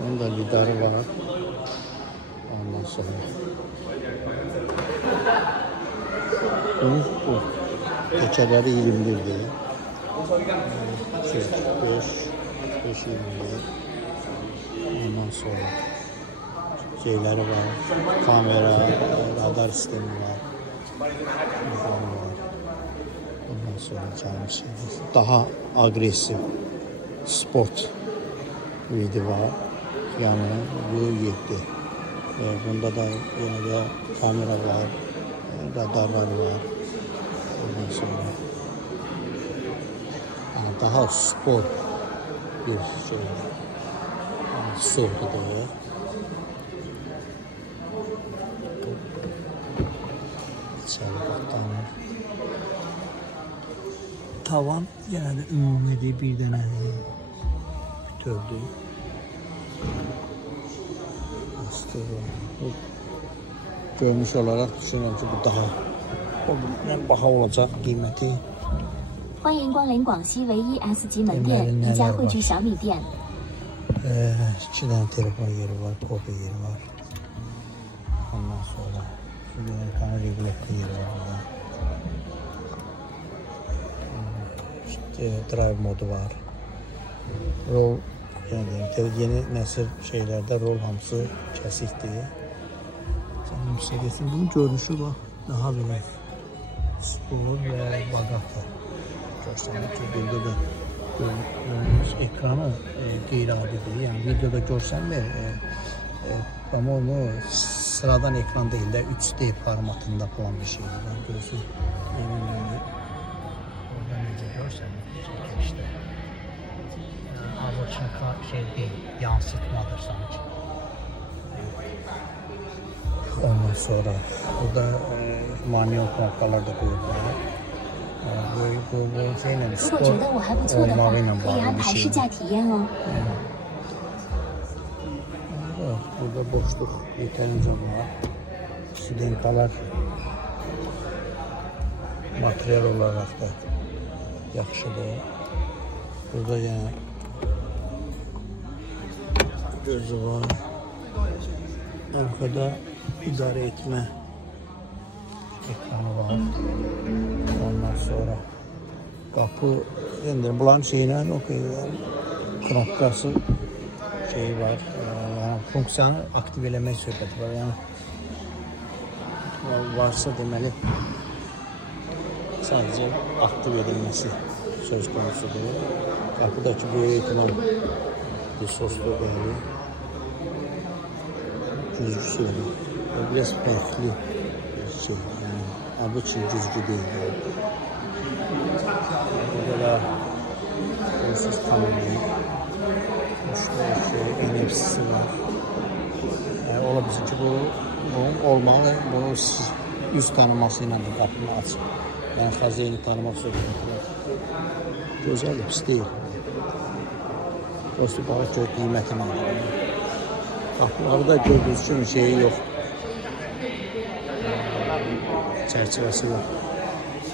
Onun da lidarı var. Ondan sonra. Bunun bu. Keçələri 21'dir. 5 21. Ondan sonra şeyləri var. Kamera, radar sistemi var. Ondan sonra canlı şeydir. Daha agresif sport vidi var. Yani bu 7. Bunda da yine de kamera var. Radarlar var. Ondan sonra daha spor bir şey. Sorguda. Tavan yine de ümumi bir tane bütördü. Görmüş olarak düşünüyorum ki bu daha baha olacak kıymeti. 欢迎光临广西唯一 S 级门店宜家汇聚小米店。İki tane telefon yeri var, kopya yeri var. Ondan sonra bir tane regülatör yeri var burada. İşte drive modu var. Rol yani yeni nesil şeylerde rol hamısı kesikdir. Sen yükselirsin. Bunun görünüşü bak daha böyle spor ve bagata. Görsənlik ki, burada da ekranı qeyri-adidir. Yəni videoda görsənmir, amma onu sıradan ekran değil de 3D formatında falan bir şeydir. Yani görürsün, orada necə görsənmir çəkilişdə. Avuçinka şey değil, yansıtmadır sanki. Ondan sonra burada manuel knopkalar da koyulur. 如果觉得我还不错的话，可以安排试驾体验哦。Burada boşluk yeterince var. Silinkalar materyal olarak da yaxşıdır. Burada yani gözü var. Arkada idare etme ekranı var. Ondan sonra kapı indir. Bulan şeyle okuyor. Knopkası şey var. Yani fonksiyonu aktif eləmək söhbəti var. Yani varsa deməli sadece aktif edilmesi söz konusudur. Kapıdaki böyük ekran bir soslu böyle cüzgüsü var. Biraz farklı bir şey. Yani adı için cüzgü değil. Yani. Burada da sonsuz kamerayı NFC'si var. Yani olabilir ki bu olmalı. Bu yüz tanımasıyla da kapını açıp yani xazeyini tanımak söhbətidir. Gözəl, pis deyil. Dostu balık gör qiymətini alır. Qapılarda gördüyünüz kimi şeyi yox. Çərçivəsi yox.